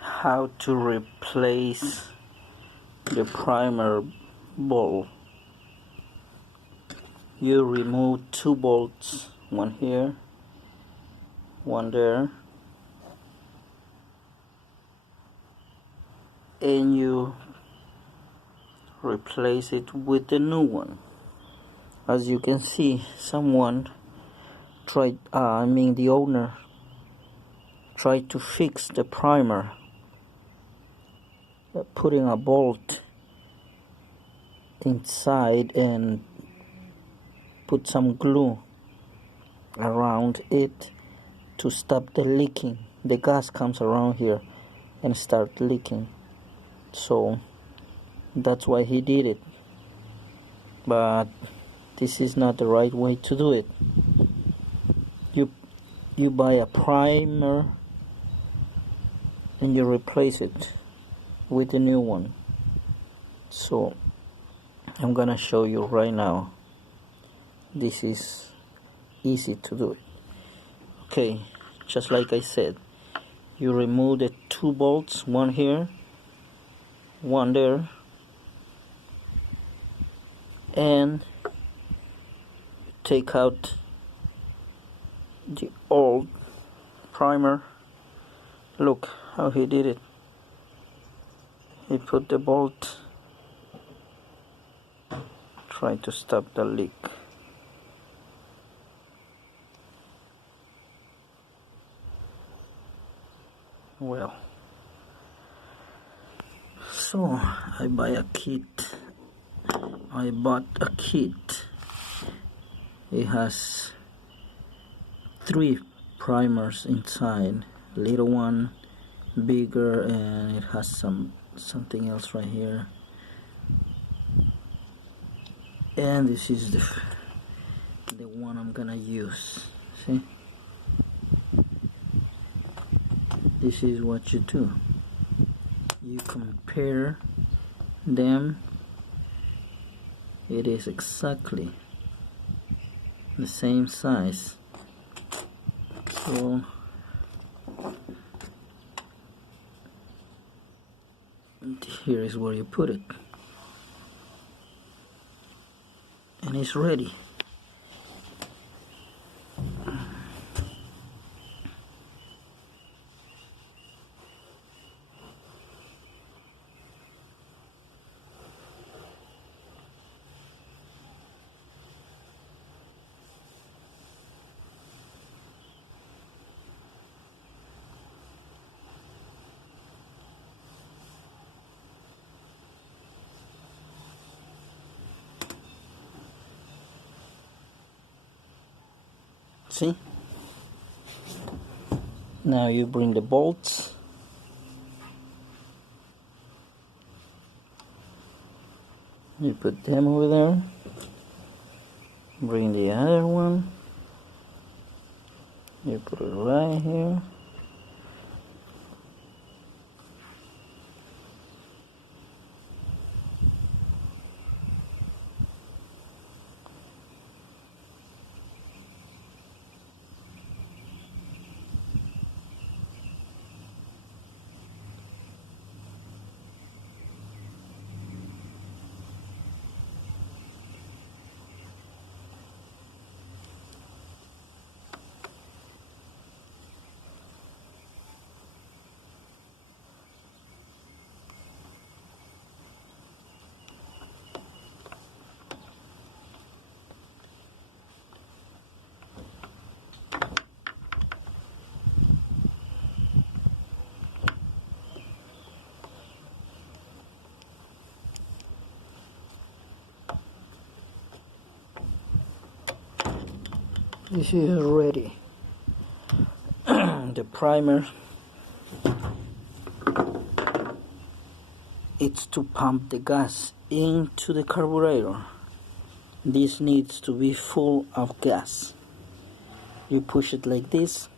how to replace the primer ball. You remove 2 bolts, one here, one there, and you replace it with the new one. As you can see, the owner tried to fix the primer, putting a bolt inside and put some glue around it to stop the leaking. The gas comes around here and start leaking, so that's why he did it. But this is not the right way to do it. You buy a primer and you replace it with a new one. So I'm gonna show you right now. This is easy to do it. Okay, just like I said, you remove the 2 bolts, one here, one there, and take out the old primer. Look how he did it. He put the bolt, try to stop the leak. Well, so I bought a kit. It has 3 primers inside, little one, bigger, and it has something else right here. And this is the one I'm gonna use. See, this is what you do. You compare them. It is exactly the same size. So here is where you put it, and it's ready. See? Now you bring the bolts. You put them over there. Bring the other one. You put it right here. This is ready. The primer, it's to pump the gas into the carburetor. This needs to be full of gas. You push it like this,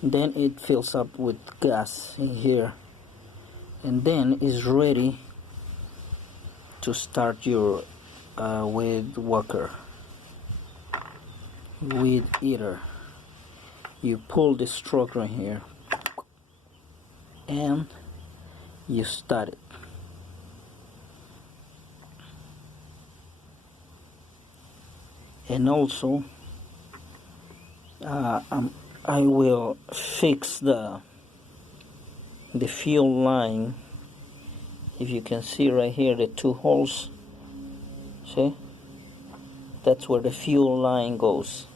then it fills up with gas in here, and then is ready to start your weed whacker, weed eater. You pull the stroke right here, and you start it. And also I will fix the fuel line. If you can see right here, the two holes, see, that's where the fuel line goes.